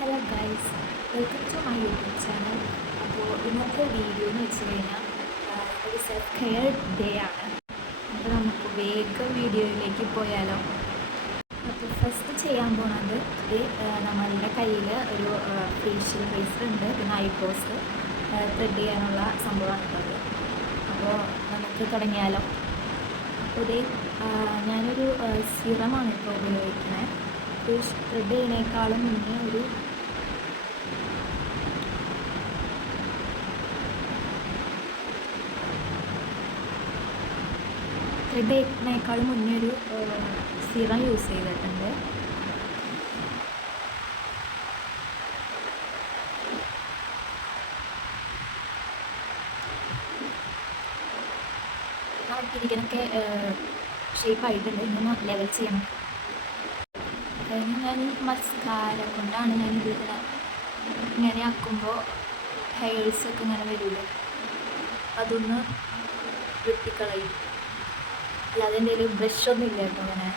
Hello guys, welcome to my YouTube channel. അപ്പോൾ ഇന്നത്തെ video എന്ന് വെച്ച് കഴിഞ്ഞാൽ ഒരു സെൽഫ് കെയർ ഡേ ആണ്. അപ്പോൾ നമുക്ക് വേഗം വീഡിയോയിലേക്ക് പോയാലോ. അപ്പോൾ ഫസ്റ്റ് ചെയ്യാൻ പോകുന്നത് നമ്മളുടെ കയ്യിൽ ഒരു ഫേഷ്യൽ റേസർ ഉണ്ട്, പിന്നെ ഐബ്രോസ് ത്രെഡ് ചെയ്യാനുള്ള സംഭവമാണുള്ളത്. അപ്പോൾ നമുക്ക് തുടങ്ങിയാലോ. അപ്പോൾ ഞാനൊരു സിറമാണ് ഇപ്പോൾ ഉപയോഗിക്കുന്നത്. ത്രെഡ് ചെയ്യുന്നതിനേക്കാളും മുന്നേ ഒരു സിറം യൂസ് ചെയ്തിട്ടുണ്ട്. നമുക്കിരിക്കണൊക്കെ ഷേപ്പായിട്ടുണ്ട്. ഇങ്ങനെ ലെവൽ ചെയ്യണം. ഞാൻ മസ്കാര കൊണ്ടാണ് ഞാനിത് ഇങ്ങനെ ആക്കുമ്പോൾ ഹെയർസൊക്കെ ഇങ്ങനെ വരില്ല, അതൊന്ന് വെട്ടിക്കളയും. അല്ലാതെ എൻ്റെ ഒരു ബ്രഷൊന്നും ഇല്ല കേട്ടോ. അങ്ങനെ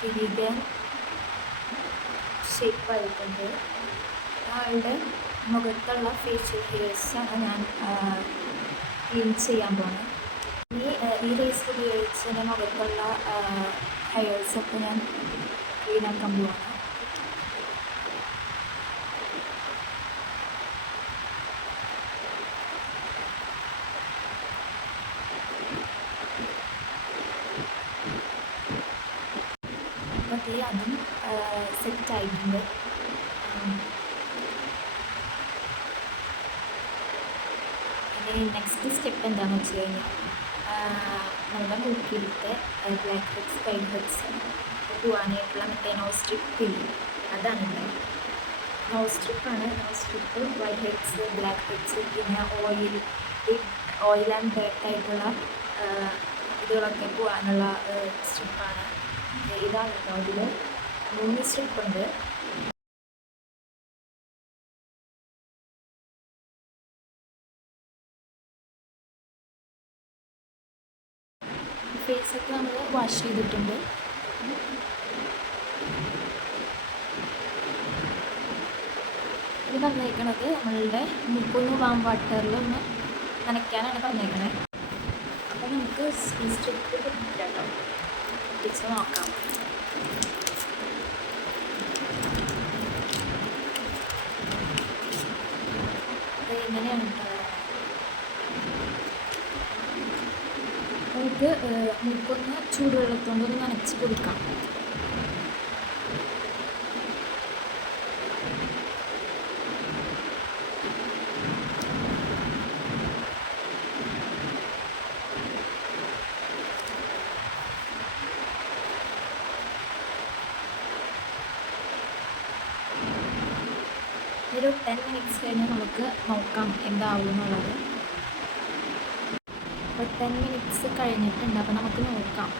തിരികെ ഷേപ്പായിട്ടുണ്ട്. ആളുടെ മുഖത്തുള്ള ഫേഷ്യൽ ഹെയർസാണ് ഞാൻ ക്ലീൻ ചെയ്യാൻ പോകുന്നത്. ഈ റേസർ ഉപയോഗിച്ച് എൻ്റെ മുഖത്തുള്ള ഹെയർസൊക്കെ ഞാൻ ക്ലീൻ ആക്കാൻ പോവാണ്. അതും സെറ്റായിട്ടുണ്ട്. ഇനി നെക്സ്റ്റ് സ്റ്റെപ്പ് എന്താണെന്ന് വെച്ച് കഴിഞ്ഞാൽ നമ്മുടെ മൂക്കിലത്തെ ബ്ലാക്ക് ഹെഡ്സ്, വൈറ്റ് ഹെഡ്സ് പോകാനായിട്ടുള്ള മറ്റേ നോസ് സ്ട്രിപ്പ് ഇല്ല, അതാണ് നോസ് സ്ട്രിപ്പാണ്. Nose strip, white heads, black heads, പിന്നെ ഓയിൽ ആൻഡ് ഡേർട്ട് ആയിട്ടുള്ള ഇതുകളൊക്കെ പോകാനുള്ള സ്ട്രിപ്പാണ്. ഇതാണ് കേട്ടോ. അതിൽ 3 സ്റ്റെപ്പുണ്ട്. ഫേസൊക്കെ നമ്മൾ വാഷ് ചെയ്തിട്ടുണ്ട്. ഇത് പറഞ്ഞേക്കണത് നമ്മളുടെ മുക്കൊന്ന് വാം വാട്ടറിലൊന്ന് നനയ്ക്കാനാണ് പറഞ്ഞേക്കണേ. അപ്പോൾ നമുക്ക് ഈ സ്ട്രിപ്പ് കേട്ടോ പിടിച്ച് നോക്കാം. എങ്ങനെയാണ് കേട്ടോ. നമുക്ക് മുക്കൊന്ന് ചൂടുവെള്ളത്തോണ്ടൊന്ന് നനച്ച് കൊടുക്കാം. ഒരു 10 മിനിറ്റ്സ് കഴിഞ്ഞ് നമുക്ക് നോക്കാം എന്താവും എന്നുള്ളത്. അപ്പോൾ 10 മിനിറ്റ്സ് കഴിഞ്ഞിട്ടുണ്ട്. അപ്പോൾ നമുക്ക് നോക്കാം.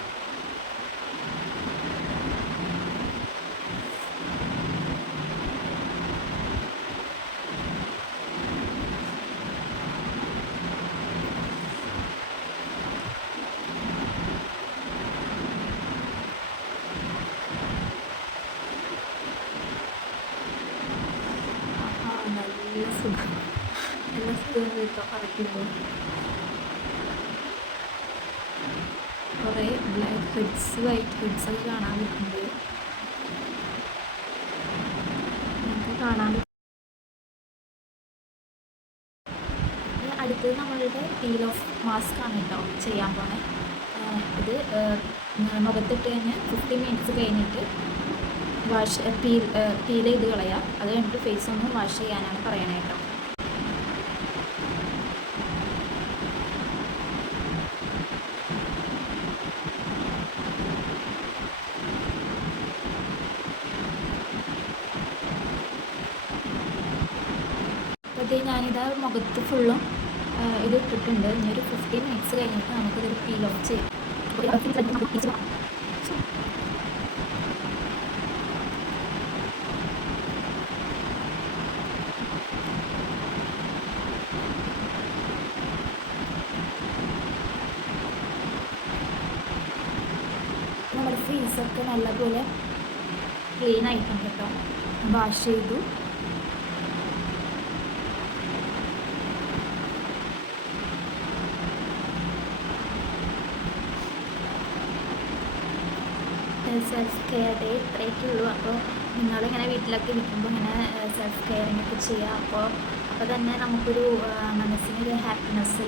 നല്ല സുഖം ഇപ്പോൾ കളിക്കുമ്പോൾ കുറേ ബ്ലാക്ക് ഹെഡ്സ്, വൈറ്റ് ഹെഡ്സ് ഒക്കെ കാണാൻ പറ്റുന്നുണ്ട്. നമുക്ക് കാണാൻ പറ്റും. അടുത്തത് നമ്മളുടെ പീൽ ഓഫ് മാസ്ക് ആണ് കേട്ടോ ചെയ്യാൻ പോണേ. ഇത് മുഖത്തിട്ട് കഴിഞ്ഞ് 15 മിനിറ്റ്സ് കഴിഞ്ഞിട്ട് പീൽ ചെയ്ത് കളയാം. അത് കഴിഞ്ഞിട്ട് ഫേസ് ഒന്ന് വാഷ് ചെയ്യാനാണ് പറയണേ കേട്ടോ. അപ്പോൾ ഞാനിത് മുഖത്ത് ഫുള്ളും ഇത് ഇട്ടിട്ടുണ്ട്. ഇനി ഒരു 15 മിനിറ്റ്സ് കഴിഞ്ഞിട്ട് നമുക്കിതൊരു പീൽ ഓഫ് ചെയ്യാം. ഡ്രസ്സൊക്കെ നല്ലപോലെ ക്ലീൻ ആയിട്ടുണ്ട് കേട്ടോ. വാഷ് ചെയ്തു. സെൽഫ് കെയർ ഡേ ഇത്രയൊക്കെ ഉള്ളൂ. അപ്പോൾ നിങ്ങളിങ്ങനെ വീട്ടിലൊക്കെ ഇരിക്കുമ്പോൾ ഇങ്ങനെ സെൽഫ് കെയറിങ് ഒക്കെ ചെയ്യുക. അപ്പോൾ തന്നെ നമുക്കൊരു മനസ്സിനൊരു ഹാപ്പിനെസ്